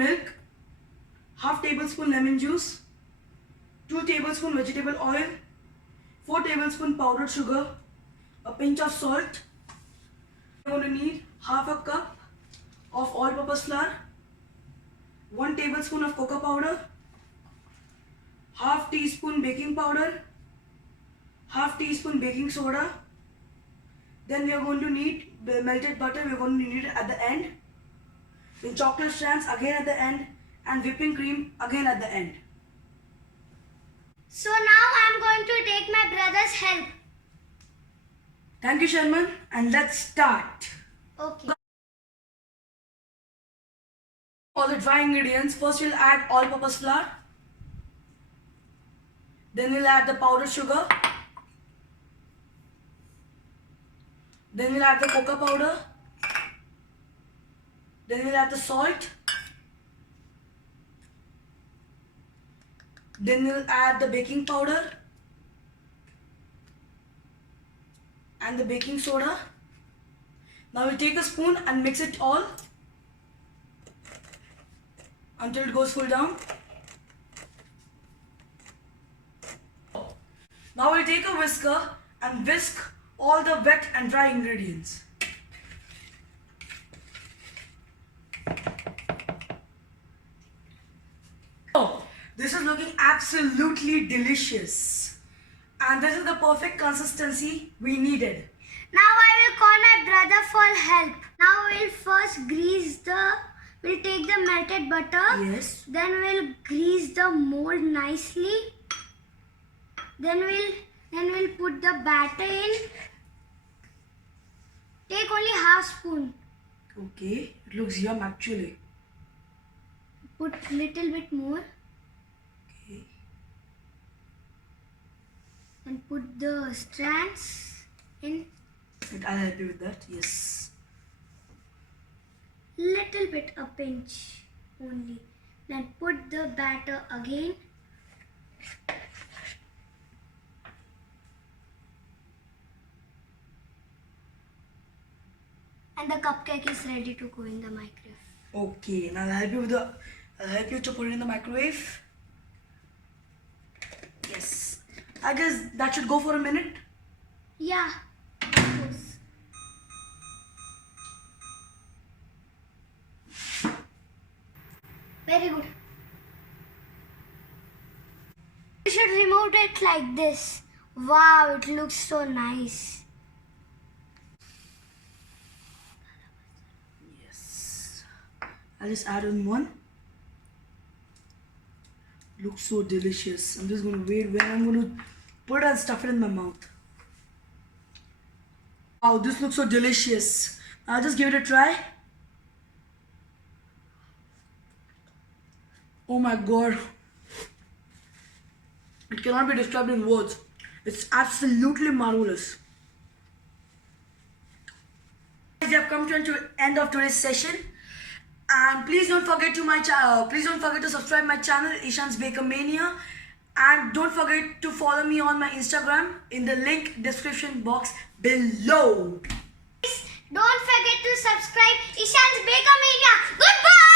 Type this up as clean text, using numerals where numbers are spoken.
milk, half tablespoon lemon juice, 2 tablespoon vegetable oil, 4 tablespoon powdered sugar, a pinch of salt. We're going to need half a cup of all-purpose flour, 1 tablespoon of cocoa powder, half teaspoon baking powder, half teaspoon baking soda. Then we are going to need the melted butter. We are going to need it at the end. Then chocolate strands again at the end, and whipping cream again at the end. So now I'm going to take my brother's help. Thank you, Sharman, and let's start. Okay. All the dry ingredients. First we'll add all-purpose flour. Then we'll add the powdered sugar. Then we'll add the cocoa powder. Then we'll add the salt. Then we'll add the baking powder and the baking soda. Now we'll take a spoon and mix it all until it goes full down. Now we'll take a whisker and whisk all the wet and dry ingredients. Oh, this is looking absolutely delicious. And this is the perfect consistency we needed. Now I will call my brother for help. Now we'll first we'll take the melted butter. Yes. Then we'll grease the mold nicely. Then we'll put the batter in. Take only half spoon. Okay, it looks yum actually. Put little bit more. Okay. And put the strands in. I'll help you with that. Yes. Little bit, a pinch only. Then put the batter again. And the cupcake is ready to go in the microwave. Okay, now I'll help you to put it in the microwave. Yes. I guess that should go for a minute. Yeah, of course. Very good. You should remove it like this. Wow, it looks so nice. Yes. I'll just add in one. Looks so delicious. I'm just going to wait when I'm going to put it and stuff it in my mouth. Wow, this looks so delicious. I'll just give it a try. Oh my god. It cannot be described in words. It's absolutely marvelous. We have come to the end of today's session. And please don't forget to subscribe my channel, Ishan's Baker Mania. And don't forget to follow me on my Instagram in the link description box below. Don't forget to subscribe Ishan's Baker Mania. Goodbye.